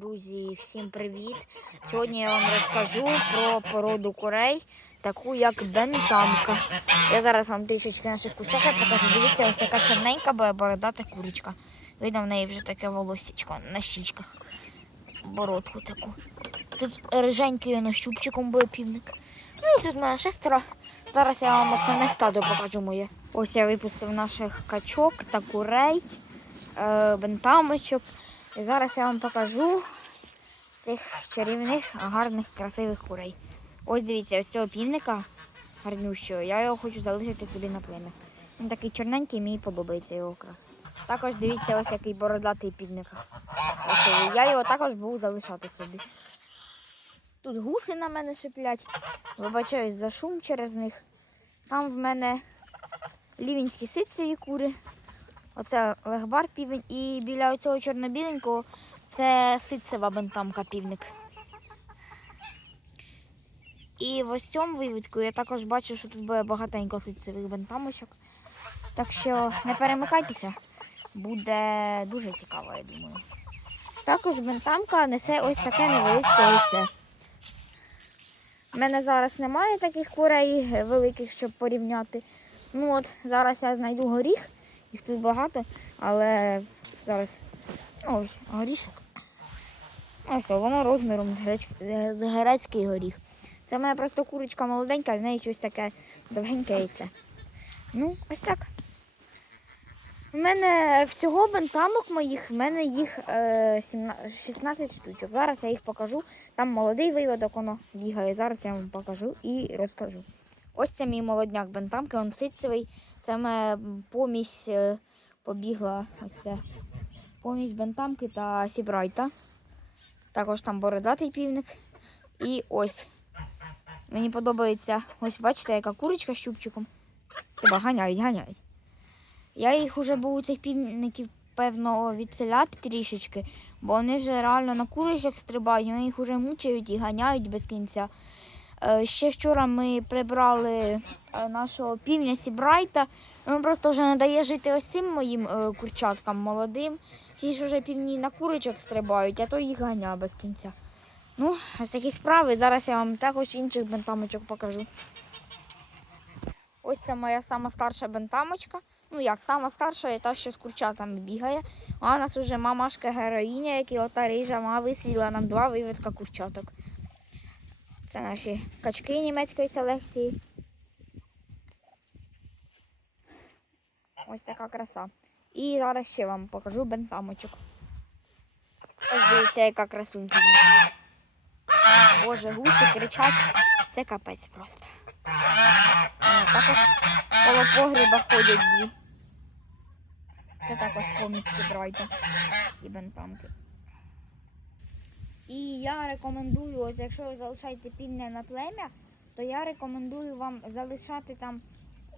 Друзі, всім привіт! Сьогодні я вам розкажу про породу курей, таку як бентамка. Я зараз вам трішечки наших курчаток покажу. Дивіться, ось яка чорненька бо бородата курочка. Видно, в неї вже таке волосічко на щічках. Бородку таку. Тут риженький воно щупчиком буде півник. Ну і тут в мене шестеро. Зараз я вам основне стадо покажу моє. Ось я випустив наших качок та курей, е, бентамочок. І зараз я вам покажу цих чарівних, гарних, красивих курей. Ось дивіться, ось цього півника гарнющого. Я його хочу залишити собі на плем'я. Він такий чорненький, мені подобається його окрас. Також дивіться, ось який бородатий півник. Я його також буду залишати собі. Тут гуси на мене шиплять. Вибачаюсь за шум через них. Там в мене лівінські ситцеві кури. Оце легбар півень. І біля цього чорнобіленького це ситцева бентамка півник. І в ось цьому вивідку я також бачу, що тут буде багатенько ситцевих бентамочок. Так що не перемикайтеся, буде дуже цікаво, я думаю. Також бентамка несе ось таке невеличке яйце. У мене зараз немає таких курей великих, щоб порівняти. Ну от, зараз я знайду горіх, їх тут багато, але зараз ну, ось горішок. Ось воно розміром з греч- з грецький горіх. Це мене просто курочка молоденька, з неї щось таке довгеньке яйце. Ну, ось так. У мене всього бентамок моїх, в мене їх е, 17 16 штучок. Зараз я їх покажу. Там молодий виводок, воно бігає. Зараз я вам покажу і розкажу. Ось це мій молодняк бентамки, він ситцевий. Це мене помість е, побігла ось це. Помість бентамки та сібрайта. Також там бородатий півник. І ось. Мені подобається, ось бачите, яка курочка з щупчиком. Тебе ганяють, ганяють. Я їх вже був у цих півників, певно, відселяти трішечки, бо вони вже реально на курочок стрибають, вони їх вже мучають і ганяють без кінця. Е, Ще вчора ми прибрали е, нашого півня Сібрайта. Він просто вже не дає жити ось цим моїм е, курчаткам молодим. Всі ж вже півні на курочок стрибають, а то їх ганяє без кінця. Ну, ось такі справи. Зараз я вам також інших бентамочок покажу. Ось це моя сама старша бентамочка. Ну як, сама старша та, що з курчатами бігає. А у нас вже мамашка героїня, яка ота рижа мама висіла нам два вивідка курчаток. Це наші качки німецької селекції. Ось така краса. І зараз ще вам покажу бентамочок. Ось дивіться, яка красунька. Боже, гуси кричать. Це капець просто. Е, Також коло погріба ходять дві. Це також повністю брайта і бентамки. І я рекомендую, от якщо ви залишаєте півня на плем'я, то я рекомендую вам залишати там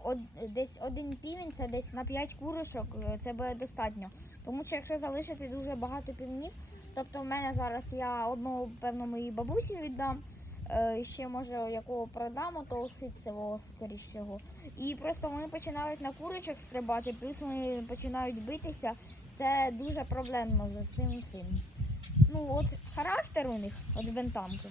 од- десь один півень, це десь на 5 курочок, е, це буде достатньо. Тому що якщо залишити дуже багато півнів, тобто в мене зараз я одного, певно, моїй бабусі віддам, е, і ще може якого продам, то ситцевого, скоріш всього. І просто вони починають на курочок стрибати, плюс вони починають битися. Це дуже проблемно за цим всім. Ну, от характер у них, от бентамки,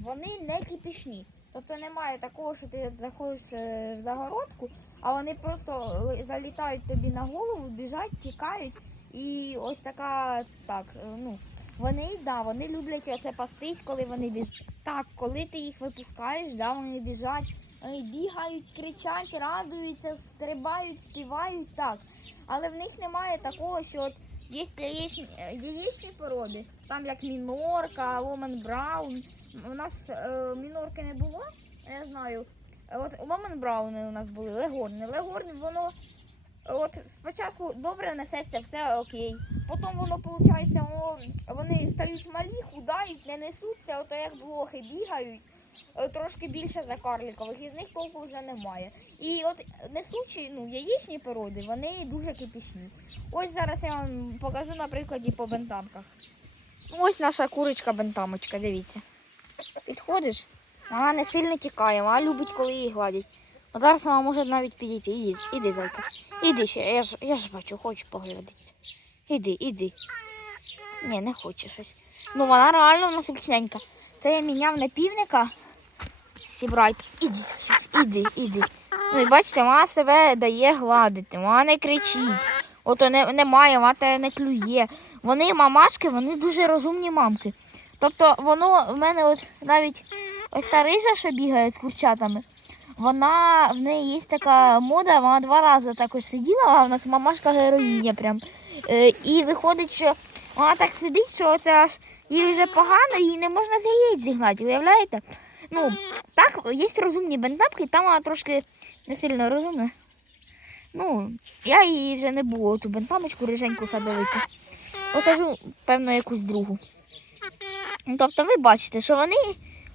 вони не кипішні. Тобто немає такого, що ти заходиш е, в загородку, а вони просто залітають тобі на голову, біжать, тікають. І ось така, так, е, ну, вони, да, вони люблять оце пастись, коли вони біжать. Так, коли ти їх випускаєш, да, вони біжать, вони бігають, кричать, радуються, стрибають, співають, так. Але в них немає такого, що от є яєчні, е, яєчні породи, там як мінорка, ломен браун. У нас е, мінорки не було, я знаю. От ломен брауни у нас були, легорни. Легорни, воно от спочатку добре несеться, все окей. Потім воно виходить, вони стають малі, худають, не несуться, ото як блохи бігають. Е, Трошки більше за карликових, і них толку вже немає. І от несучі, ну, яєчні породи, вони дуже кипішні. Ось зараз я вам покажу на прикладі по бентамках. Ось наша курочка бентамочка, дивіться. Підходиш, вона не сильно тікає, вона любить, коли її гладять. От зараз вона може навіть підійти. Іди, іди, зайка. Іди ще, я ж, я ж бачу, хочу поглядатися. Іди, іди. Ні, не хоче щось. Ну вона реально вона смачненька. Це я міняв на півника. Сібрайт. Іди, іди, іди. Ну і бачите, вона себе дає гладити, вона не кричить. Ото не, немає, вона не клює. Вони мамашки, вони дуже розумні мамки. Тобто воно в мене ось навіть ось та рижа, що бігає з курчатами, вона в неї є така мода, вона два рази також сиділа, а в нас мамашка героїня прям. Е, і виходить, що вона так сидить, що це аж їй вже погано, її не можна з яєць зігнати, уявляєте? Ну, так, є розумні бентапки, там вона трошки не сильно розумна. Ну, я її вже не було, ту бентамочку риженьку садовити. Посажу, певно, якусь другу. Ну, тобто ви бачите, що вони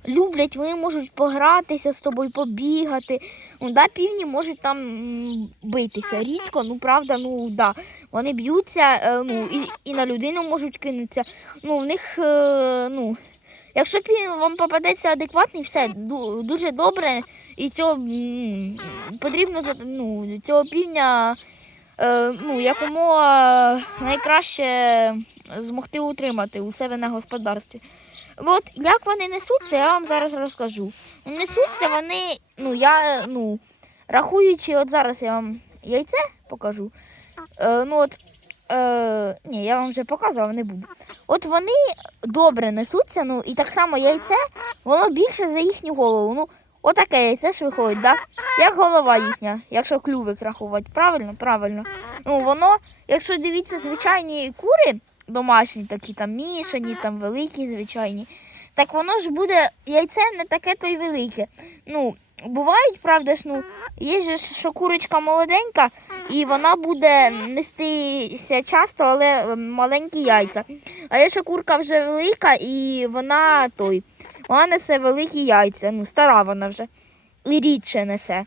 люблять, вони можуть погратися з тобою, побігати. Ну, да, півні можуть там битися. Рідко, ну правда, ну да. Вони б'ються, е, ну, і, і на людину можуть кинутися. Ну, в них, е, ну, якщо півень вам попадеться адекватний, все дуже добре. І цього потрібно ну, цього півня е, ну, якомога найкраще змогти утримати у себе на господарстві. От як вони несуться, я вам зараз розкажу. Несуться вони, ну я ну, рахуючи, от зараз я вам яйце покажу. Е, ну от, е, ні, я вам вже показував, не буду. От вони добре несуться, ну і так само яйце, воно більше за їхню голову. Ну, отаке яйце ж виходить, да? як голова їхня, якщо клювик рахувати. Правильно? Правильно. Ну, воно, якщо дивіться, звичайні кури домашні, такі там мішані, там великі, звичайні, так воно ж буде яйце не таке то й велике. Ну, бувають, правда ж, ну, є ж, що курочка молоденька, і вона буде нестися часто, але ем, маленькі яйця. А є що курка вже велика, і вона той, вона несе великі яйця, ну, стара вона вже, і рідше несе.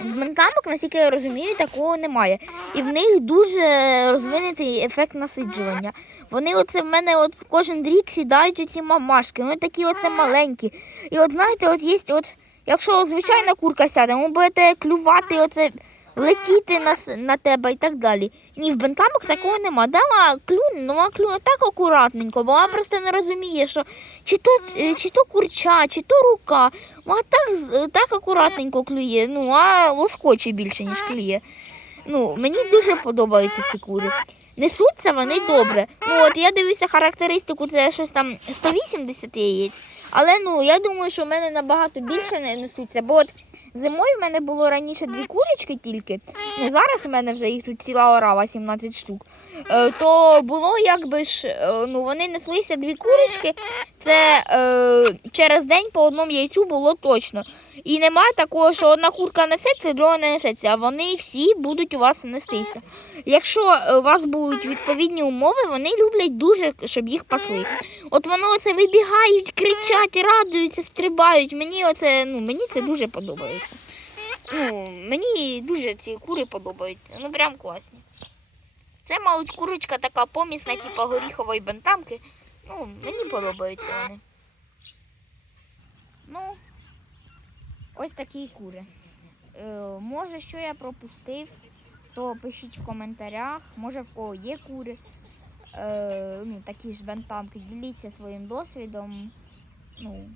В ментамок, наскільки я розумію, такого немає. І в них дуже розвинений ефект насиджування. Вони оце в мене от кожен рік сідають оці мамашки, вони такі оце маленькі. І от знаєте, от є, от, якщо звичайна курка сяде, ви будете клювати, оце, летіти на, на тебе і так далі. Ні, в бентамок такого нема. Да, вона клюне, ну вона клюне так акуратненько, бо вона просто не розуміє, що чи то, е, чи то курча, чи то рука. Вона так, з- так акуратненько клює, ну, а лоскоче більше, ніж клює. Ну, мені дуже подобаються ці кури. Несуться вони добре. Ну, от я дивлюся характеристику, це щось там 180 яєць. Але ну, я думаю, що в мене набагато більше не несуться, бо от зимою в мене було раніше дві курочки тільки. Ну, зараз в мене вже їх тут ціла орава, 17 штук. Е, то було якби ж, е, ну, вони неслися дві курочки, це е, через день по одному яйцю було точно. І немає такого, що одна курка несеться, друга не несеться, а вони всі будуть у вас нестися. Якщо е, у вас будуть відповідні умови, вони люблять дуже, щоб їх пасли. От воно оце вибігають, кричать, радуються, стрибають. Мені оце, ну, мені це дуже подобається. Ну, мені дуже ці кури подобаються. Ну прям класні. Це, мабуть, курочка така помісна, типу горіхової бентамки. Ну, мені подобаються вони. Ну, ось такі кури. Е, може, що я пропустив, то пишіть в коментарях. Може, в кого є кури. Е, ну, такі ж бентамки. Діліться своїм досвідом. Ну,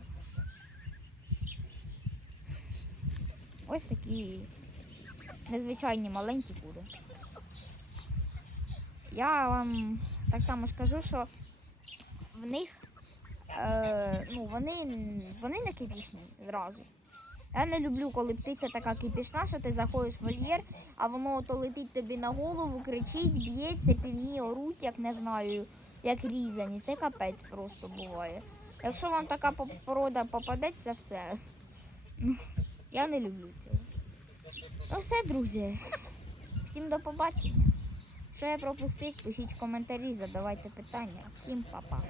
ось такі незвичайні маленькі кури. Я вам так само скажу, що в них е, ну, вони, вони не кипішні зразу. Я не люблю, коли птиця така кипішна, що ти заходиш в вольєр, а воно то летить тобі на голову, кричить, б'ється, півні оруть, як не знаю, як різані. Це капець просто буває. Якщо вам така порода попадеться, все. Я не люблю цього. Ну все, друзі. Всім до побачення. Що я пропустив, пишіть коментарі, задавайте питання. Всім па-па.